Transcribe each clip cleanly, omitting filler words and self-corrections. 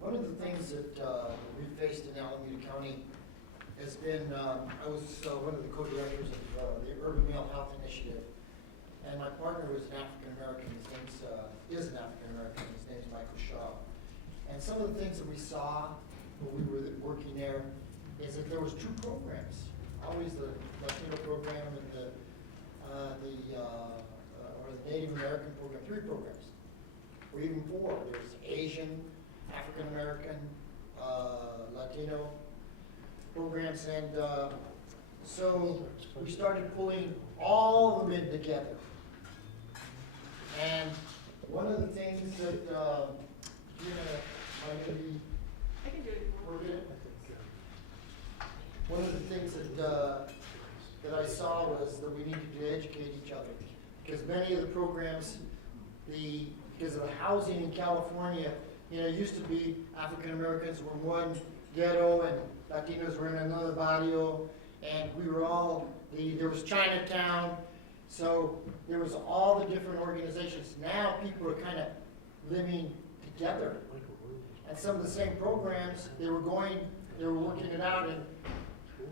One of the things that we faced in Alameda County has been, I was one of the co-directors of the Urban Male Health Initiative, and my partner was an African American. Is an African American. His name's Michael Shaw. And some of the things that we saw when we were working there is that there was two programs. Always the Latino program and the Native American program. Three programs, or even four. There's Asian, African American, Latino programs, and so we started pulling all of them in together. And one of the things that I can do it. one of the things that I saw was that we needed to educate each other, because many of the programs, because of the housing in California, it used to be African Americans were in one ghetto and Latinos were in another barrio, and we were all, there was Chinatown, so there was all the different organizations. Now people are kind of living together. And some of the same programs, they were working it out, and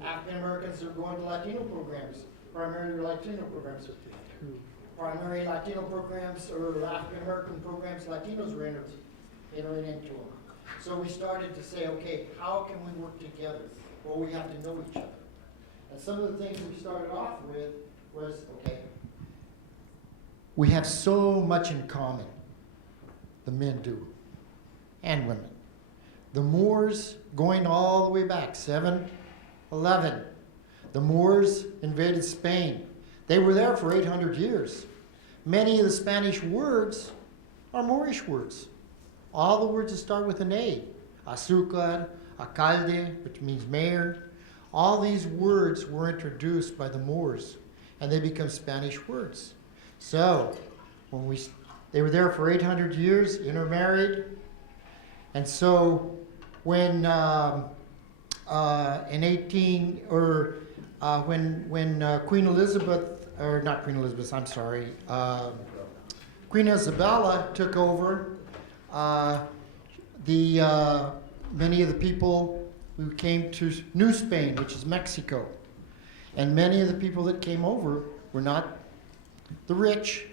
African Americans are going to Latino programs, primary Latino programs. Primary Latino programs or African American programs, Latinos were entering into them. So we started to say, okay, how can we work together? Well, we have to know each other. And some of the things we started off with was, okay, we have so much in common, the men do, and women. The Moors, going all the way back, 711, the Moors invaded Spain. They were there for 800 years. Many of the Spanish words are Moorish words. All the words that start with an A. Azúcar, alcalde, which means mayor. All these words were introduced by the Moors, and they become Spanish words. So, they were there for 800 years, intermarried. And so, when when Queen Elizabeth, or not Queen Elizabeth, I'm sorry, Queen Isabella took over, many of the people who came to New Spain, which is Mexico, and many of the people that came over were not the rich,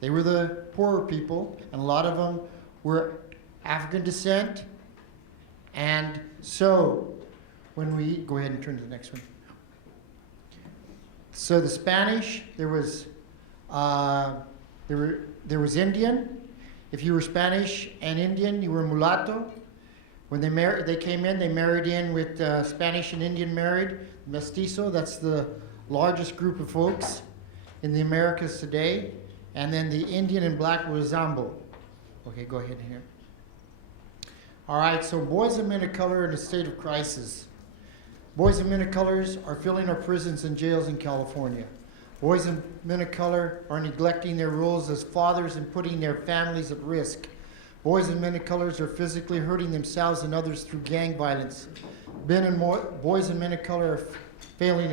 they were the poorer people, and a lot of them were African descent. And so, when we go ahead and turn to the next one. So the Spanish, there was Indian. If you were Spanish and Indian, you were mulatto. When they came in, they married in with Spanish and Indian married, mestizo. That's the largest group of folks in the Americas today. And then the Indian and black was Zambo. Okay, go ahead here. All right, so boys and men of color in a state of crisis. Boys and men of colors are filling our prisons and jails in California. Boys and men of color are neglecting their roles as fathers and putting their families at risk. Boys and men of colors are physically hurting themselves and others through gang violence. Boys and men of color are failing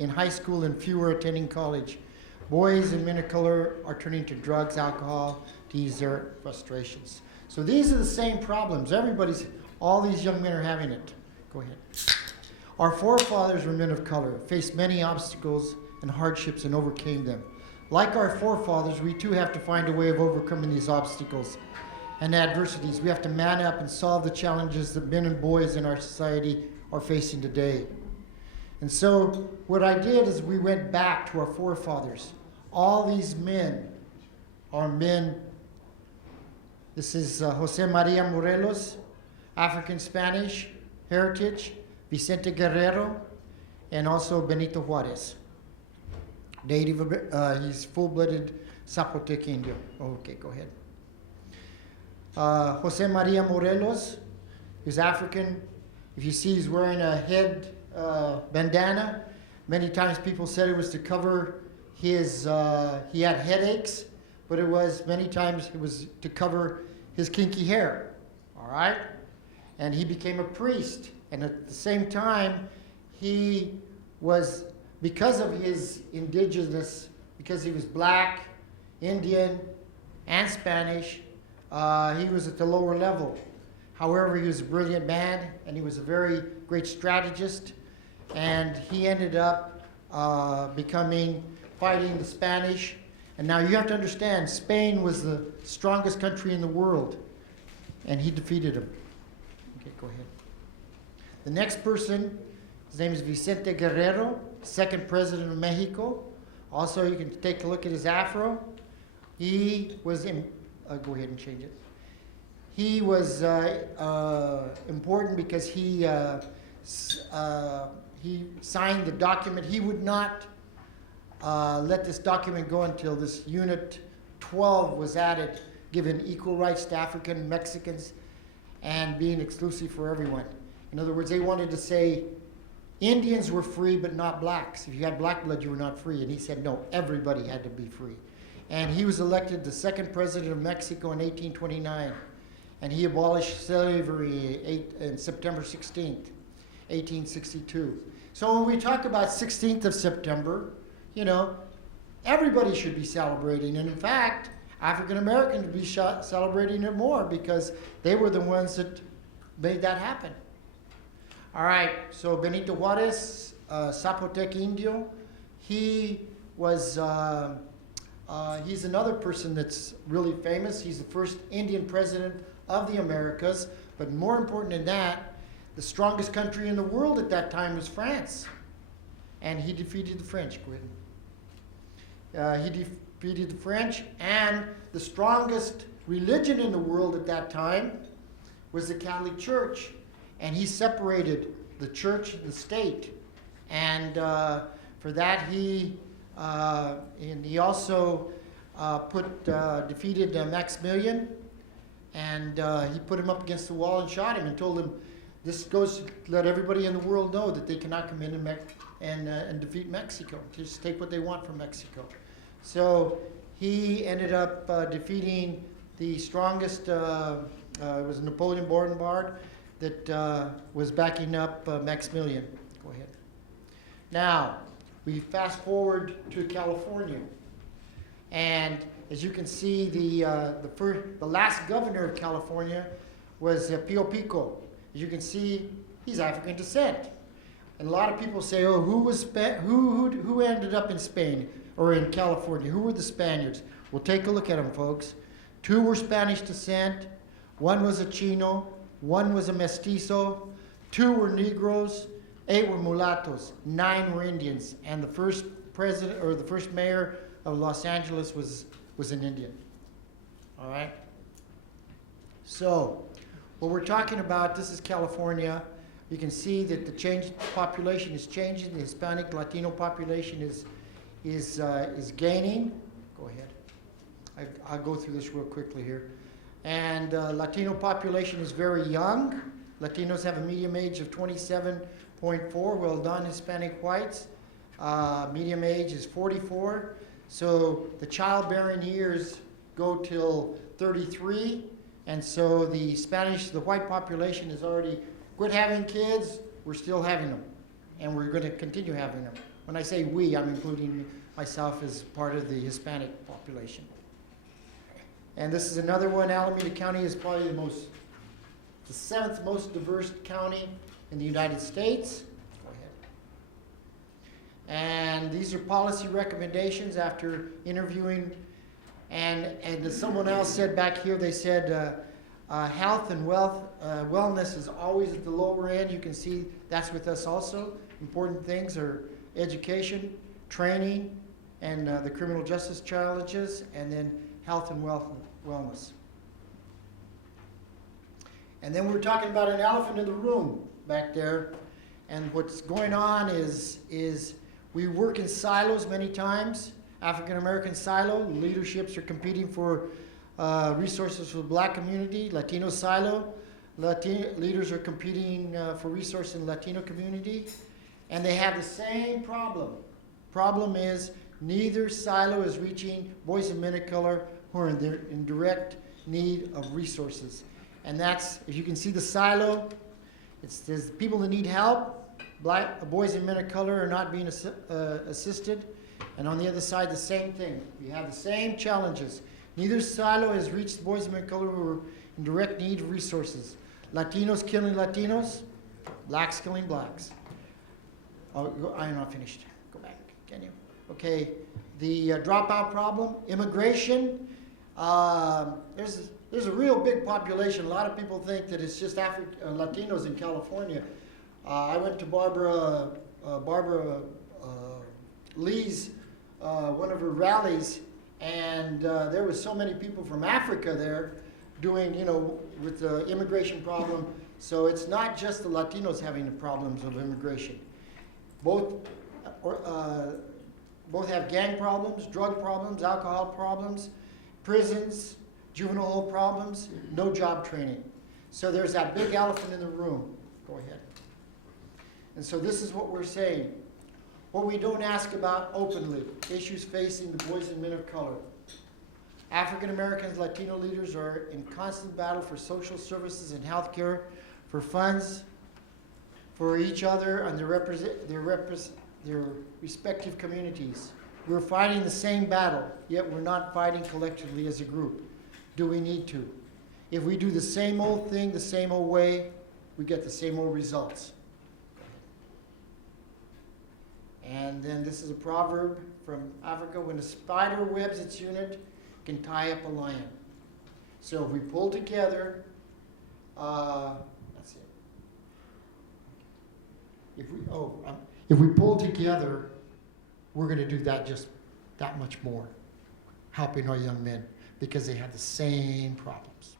in high school and fewer attending college. Boys and men of color are turning to drugs, alcohol to ease their frustrations. So these are the same problems. All these young men are having it. Go ahead. Our forefathers were men of color, faced many obstacles and hardships and overcame them. Like our forefathers, we too have to find a way of overcoming these obstacles and adversities. We have to man up and solve the challenges that men and boys in our society are facing today. And so what I did is we went back to our forefathers. All these men are men. This is Jose Maria Morelos, African Spanish heritage, Vicente Guerrero, and also Benito Juarez. Native, he's full-blooded Zapotec Indio. Okay, go ahead. Jose Maria Morelos is African. If you see, he's wearing a head bandana. Many times people said it was to cover his, he had headaches, but many times it was to cover his kinky hair, all right? And he became a priest. And at the same time, he was, because of his indigenous, because he was black, Indian, and Spanish, he was at the lower level. However, he was a brilliant man, and he was a very great strategist, and he ended up fighting the Spanish. And now you have to understand, Spain was the strongest country in the world, and he defeated him. Okay, go ahead. The next person, his name is Vicente Guerrero, second president of Mexico. Also, you can take a look at his afro. He was in, go ahead and change it. He was important because he signed the document. He would not let this document go until this Unit 12 was added, giving equal rights to African Mexicans and being exclusive for everyone. In other words, they wanted to say Indians were free but not blacks. If you had black blood, you were not free. And he said, no, everybody had to be free. And he was elected the second president of Mexico in 1829. And he abolished slavery on September 16th, 1862. So when we talk about 16th of September, you know, everybody should be celebrating. And in fact, African Americans would be celebrating it more because they were the ones that made that happen. All right, so Benito Juarez, Zapotec Indio, he was, he's another person that's really famous. He's the first Indian president of the Americas, but more important than that, the strongest country in the world at that time was France, and he defeated the French. Go ahead. He defeated the French, and the strongest religion in the world at that time was the Catholic Church, and he separated the church and the state, and for that he also defeated Maximilian, and he put him up against the wall and shot him and told him, this goes to let everybody in the world know that they cannot come in and defeat Mexico. Just take what they want from Mexico. So he ended up defeating the strongest, it was Napoleon Bonaparte, that was backing up Maximilian. Go ahead. Now, we fast forward to California. And as you can see, the last governor of California was Pio Pico. As you can see, he's African descent. And a lot of people say, oh, who ended up in Spain or in California? Who were the Spaniards? Well, take a look at them, folks. 2 were Spanish descent, 1 was a Chino, 1 was a mestizo, 2 were Negroes, 8 were mulattoes, 9 were Indians, and the first president or the first mayor of Los Angeles was an Indian. All right? So, what we're talking about, this is California. You can see that the population is changing. The Hispanic Latino population is gaining. Go ahead. I'll go through this real quickly here. And Latino population is very young. Latinos have a median age of 27.4, well done, Hispanic whites. Median age is 44. So the childbearing years go till 33. And so the white population has already quit having kids. We're still having them. And we're going to continue having them. When I say we, I'm including myself as part of the Hispanic population. And this is another one. Alameda County is probably the 7th most diverse county in the United States. Go ahead. And these are policy recommendations after interviewing. And as someone else said back here, they said health and wellness is always at the lower end. You can see that's with us also. Important things are education, training, and the criminal justice challenges, and then health and wellness. And then we're talking about an elephant in the room back there. And what's going on is we work in silos many times. African American silo, leaderships are competing for resources for the black community. Latino silo, leaders are competing for resources in the Latino community. And they have the same problem. Problem is neither silo is reaching boys and men of color who are in direct need of resources. And that's, if you can see the silo, there's people that need help. Boys and men of color are not being assisted. And on the other side, the same thing. We have the same challenges. Neither silo has reached the boys and men of color who are in direct need of resources. Latinos killing Latinos, blacks killing blacks. Oh, I'm not finished. Go back, can you? Okay, the dropout problem, immigration. There's a real big population. A lot of people think that it's just Latinos in California. I went to Barbara Lee's, one of her rallies, and there was so many people from Africa there doing, with the immigration problem. So it's not just the Latinos having the problems of immigration. Both have gang problems, drug problems, alcohol problems, prisons, juvenile hall problems, no job training. So there's that big elephant in the room. Go ahead. And so this is what we're saying. What we don't ask about openly, issues facing the boys and men of color. African Americans, Latino leaders are in constant battle for social services and health care, for funds, for each other and their respective communities. We're fighting the same battle, yet we're not fighting collectively as a group. Do we need to? If we do the same old thing the same old way, we get the same old results. And then this is a proverb from Africa: when a spider webs its unit, it can tie up a lion. So if we pull together, that's it. If we pull together, we're going to do that just that much more, helping our young men, because they have the same problems.